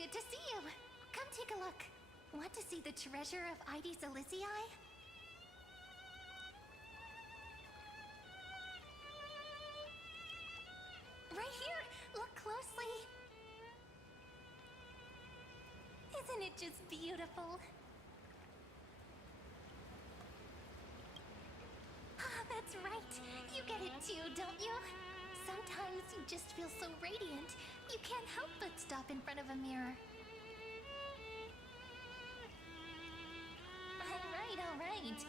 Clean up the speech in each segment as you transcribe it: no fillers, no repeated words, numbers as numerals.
good to see you. Come take a look. Want to see the treasure of Ides Elysiae? Right here! Look closely! Isn't it just beautiful? Ah, that's right! You get it too, don't you? Sometimes you just feel so radiant, you can't help but stop in front of a mirror. Alright.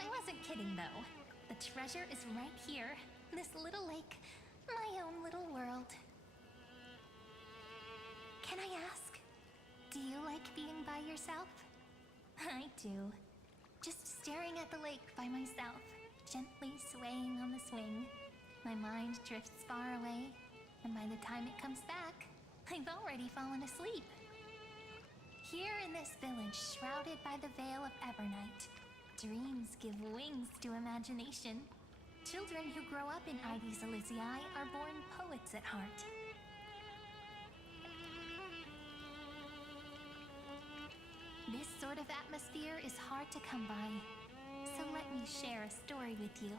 I wasn't kidding though. The treasure is right here. This little lake. My own little world. Can I ask? Do you like being by yourself? I do. Just staring at the lake by myself, gently swaying on the swing. My mind drifts far away, and by the time it comes back, I've already fallen asleep. Here in this village shrouded by the veil of Evernight, dreams give wings to imagination. Children who grow up in Ides Elysiae are born poets at heart. This sort of atmosphere is hard to come by, so let me share a story with you.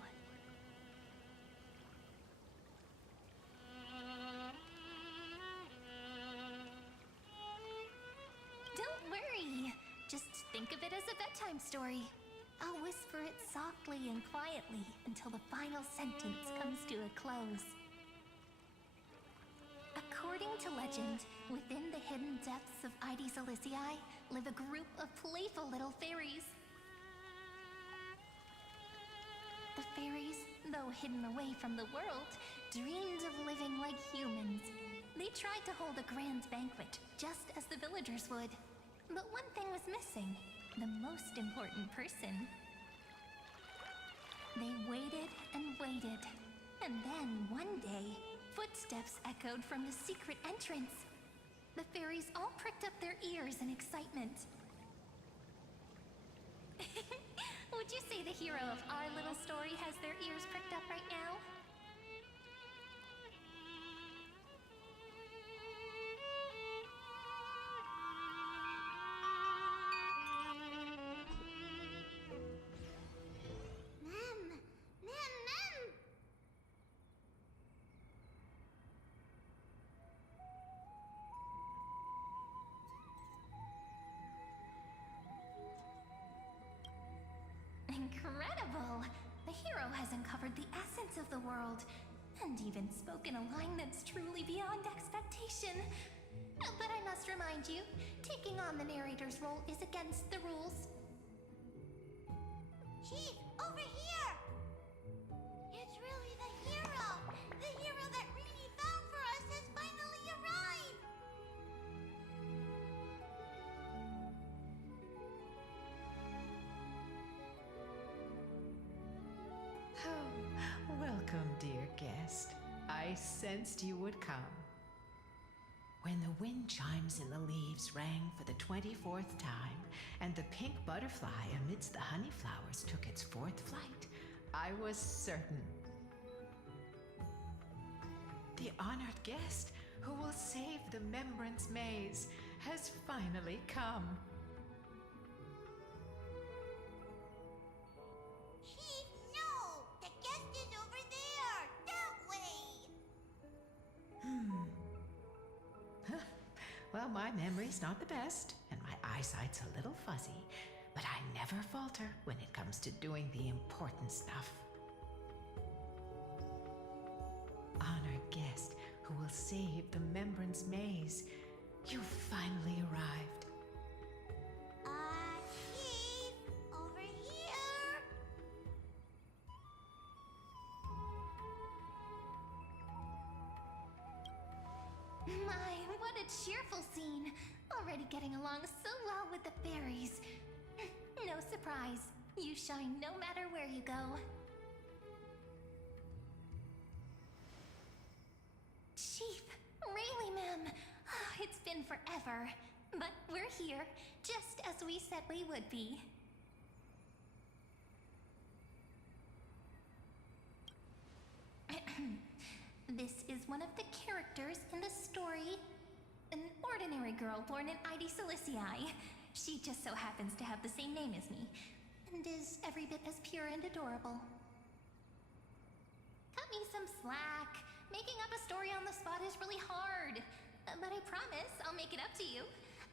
Don't worry, just think of it as a bedtime story. I'll whisper it softly and quietly until the final sentence comes to a close. According to legend, within the hidden depths of Ides Elysiae live a group of playful little fairies. The fairies, though hidden away from the world, dreamed of living like humans. They tried to hold a grand banquet, just as the villagers would. But one thing was missing. The most important person. They waited and waited, and then one day, footsteps echoed from the secret entrance. The fairies all pricked up their ears in excitement. Would you say the hero of our little story has their ears pricked up right now? Incredible! The hero has uncovered the essence of the world, and even spoken a line that's truly beyond expectation. But I must remind you, taking on the narrator's role is against the rules. Chief, over here! It's really the hero! The hero that Rini found for us has finally arrived! Oh, welcome, dear guest. I sensed you would come. When the wind chimes in the leaves rang for the 24th time, and the pink butterfly amidst the honey flowers took its 4th flight, I was certain. The honored guest who will save the Membrance Maze has finally come. Chief, no! The guest is over there! That way! Well, my memory's not the best, and my eyesight's a little fuzzy, but I never falter when it comes to doing the important stuff. Honored guest who will save the Membrance Maze, you've finally arrived. Chief, over here! My, what a cheerful scene! Already getting along so well with the fairies. No surprise, you shine no matter where you go. Chief, really, ma'am. It's been forever, but we're here, just as we said we would be. This is one of the characters in the story. An ordinary girl born in Ide Silicii. She just so happens to have the same name as me, and is every bit as pure and adorable. Cut me some slack. Making up a story on the spot is really hard. But I promise I'll make it up to you.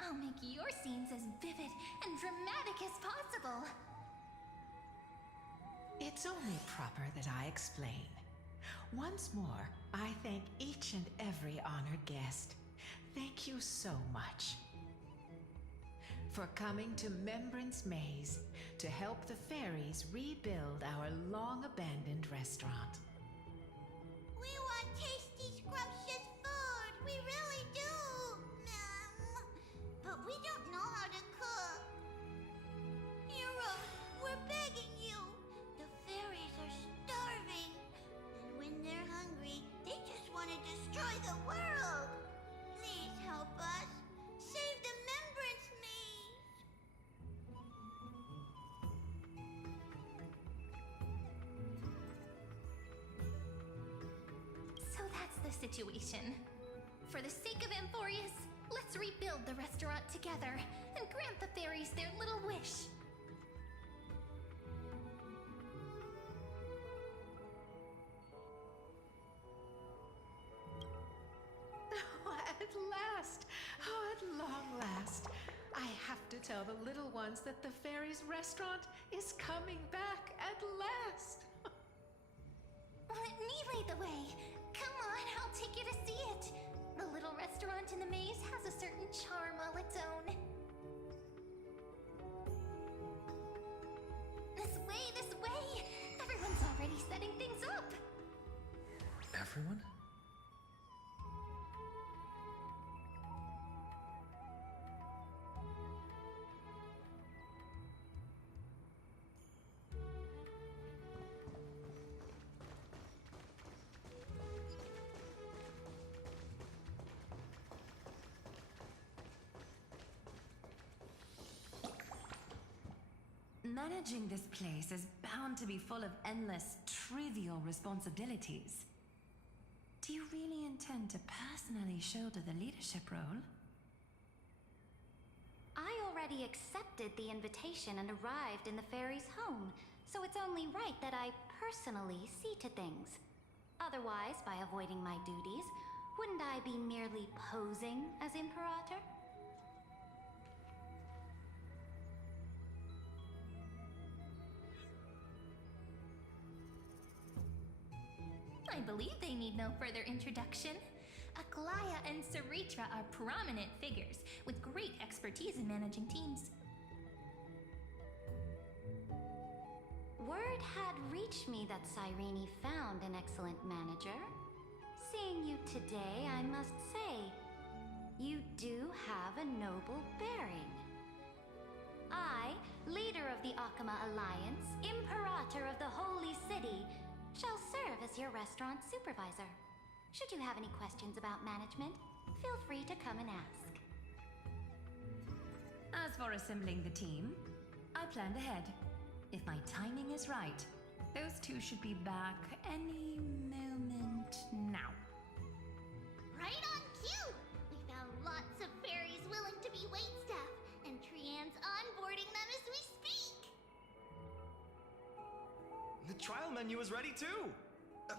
I'll make your scenes as vivid and dramatic as possible. It's only proper that I explain. Once more, I thank each and every honored guest. Thank you so much for coming to Membrance Maze to help the fairies rebuild our long-abandoned restaurant. We want tasty, scrumptious food. We really do, ma'am. But we don't know how to cook. Hero, we're begging you. The fairies are starving. And when they're hungry, they just want to destroy the world. Please help us. Save the Membrance Maze. So that's the situation. For the sake of Amphorius, let's rebuild the restaurant together and grant the fairies their little wish. Oh, at last! Oh, at long last! I have to tell the little ones that the fairies' restaurant is coming back at last! Let me lead the way. Come on, I'll take you to see it. The little restaurant in the maze has a certain charm all its own. This way, this way! Everyone's already setting things up. Everyone? Managing this place is bound to be full of endless, trivial responsibilities. Do you really intend to personally shoulder the leadership role? I already accepted the invitation and arrived in the fairy's home, so it's only right that I personally see to things. Otherwise, by avoiding my duties, wouldn't I be merely posing as Imperator? I believe they need no further introduction. Aglaya and Saritra are prominent figures with great expertise in managing teams. Word had reached me that Cyrene found an excellent manager. Seeing you today, I must say, you do have a noble bearing. I, leader of the Akama Alliance, Imperator of the Holy City, shall serve as your restaurant supervisor. Should you have any questions about management, feel free to come and ask. As for assembling the team, I planned ahead. If my timing is right, those two should be back any moment now. Right on cue! We found lots of fairies willing to be waitstaff, and Trian's onboarding them as we speak. The trial menu is ready too!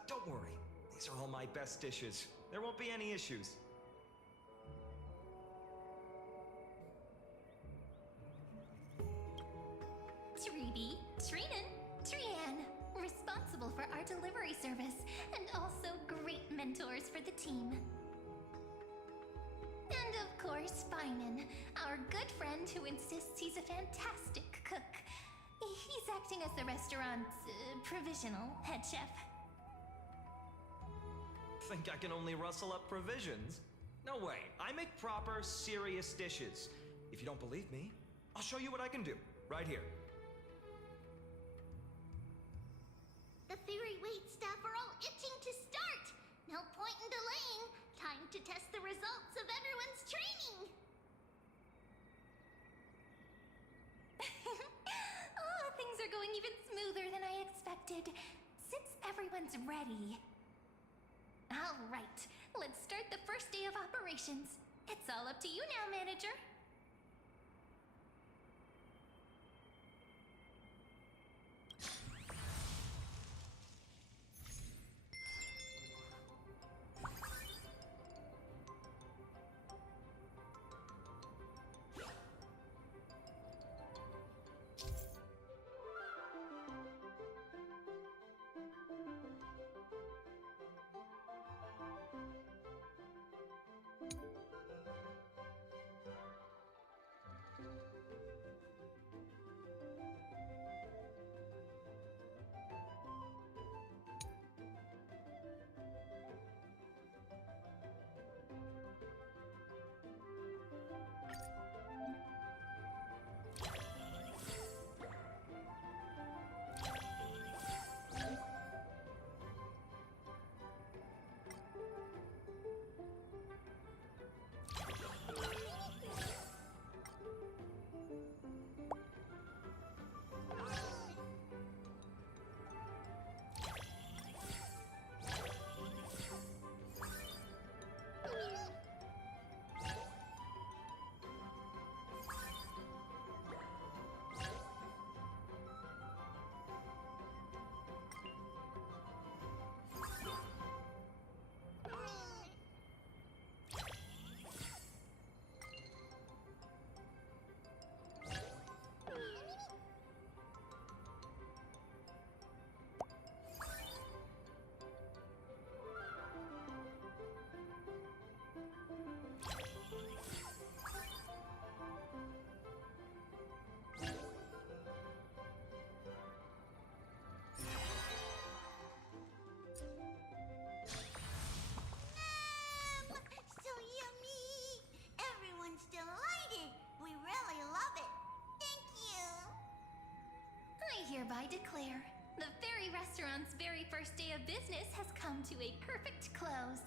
Don't worry, these are all my best dishes. There won't be any issues. Tribi, Trinan, Trian, responsible for our delivery service, and also great mentors for the team. And of course, Finan, our good friend who insists he's a fantastic cook. He's acting as the restaurant's provisional head chef. Think I can only rustle up provisions? No way, I make proper, serious dishes. If you don't believe me, I'll show you what I can do, right here. The fairy waitstaff are all itching to start. No point in delaying. Time to test the results of everyone's training. Oh, things are going even smoother than I expected. Since everyone's ready. All right, let's start the first day of operations. It's all up to you now, manager. So yummy! Everyone's delighted. We really love it. Thank you. I hereby declare the fairy restaurant's very first day of business has come to a perfect close.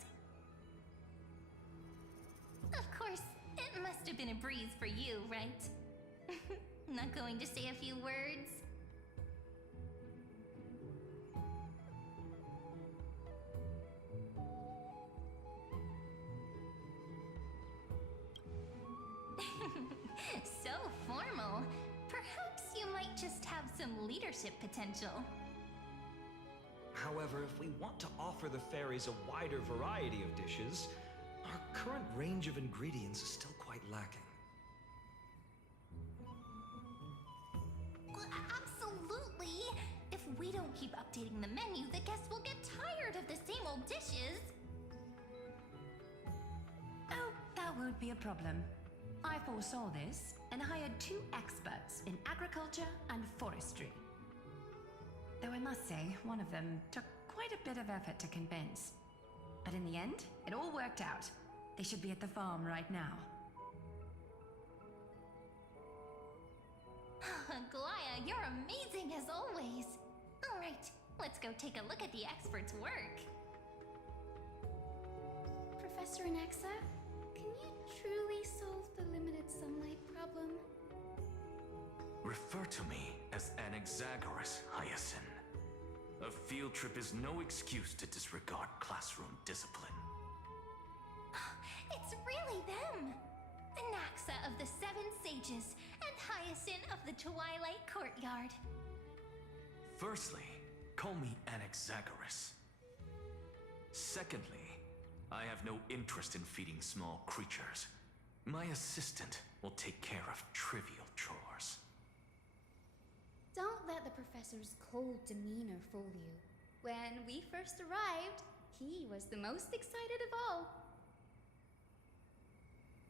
Of course, it must have been a breeze for you, right? Not going to say a few words? So formal. Perhaps you might just have some leadership potential. However, if we want to offer the fairies a wider variety of dishes, our current range of ingredients is still quite lacking. Absolutely! If we don't keep updating the menu, the guests will get tired of the same old dishes. Oh, that won't be a problem. I foresaw this and hired 2 experts in agriculture and forestry. Though I must say, one of them took quite a bit of effort to convince. But in the end, it all worked out. They should be at the farm right now. Glaya, you're amazing as always. All right, let's go take a look at the expert's work. Professor Anaxa, can you truly solve the limited sunlight problem? Refer to me as Anaxagoras, Hyacinth. A field trip is no excuse to disregard classroom discipline. It's really them! Anaxa of the Seven Sages and Hyacinth of the Twilight Courtyard. Firstly, call me Anaxagoras. Secondly, I have no interest in feeding small creatures. My assistant will take care of trivial chores. Don't let the professor's cold demeanor fool you. When we first arrived, he was the most excited of all.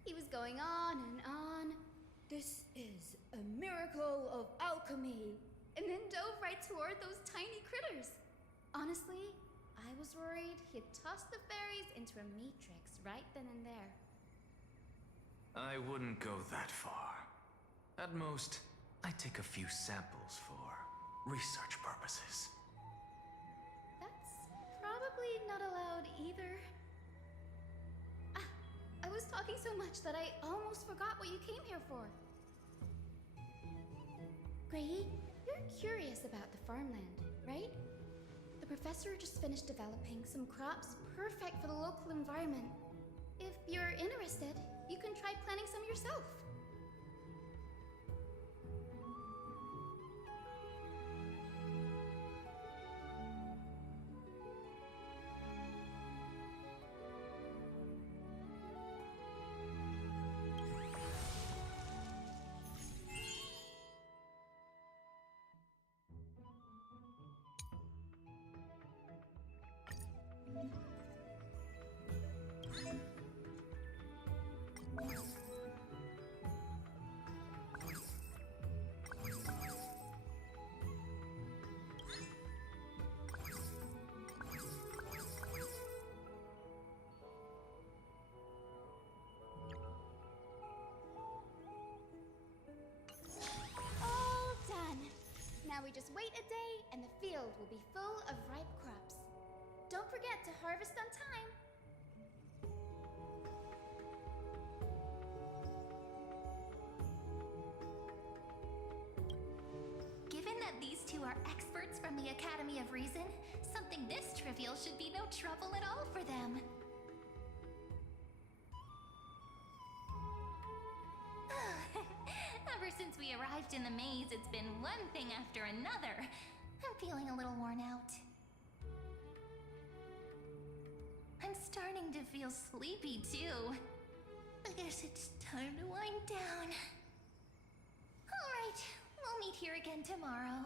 He was going on and on. This is a miracle of alchemy. And then dove right toward those tiny critters. Honestly, I was worried he'd toss the fairies into a matrix right then and there. I wouldn't go that far. At most, I take a few samples for research purposes. That's probably not allowed either. Ah, I was talking so much that I almost forgot what you came here for. Gray, you're curious about the farmland, right? The professor just finished developing some crops perfect for the local environment. If you're interested, You can try planting some yourself. All done. Now we just wait a day and the field will be full of ripe crops. Don't forget to harvest on time. Given that these two are experts from the Academy of Reason, something this trivial should be no trouble at all for them. Ever since we arrived in the maze, it's been one thing after another. I'm feeling a little worn out. I'm starting to feel sleepy, too. I guess it's time to wind down. All right, we'll meet here again tomorrow.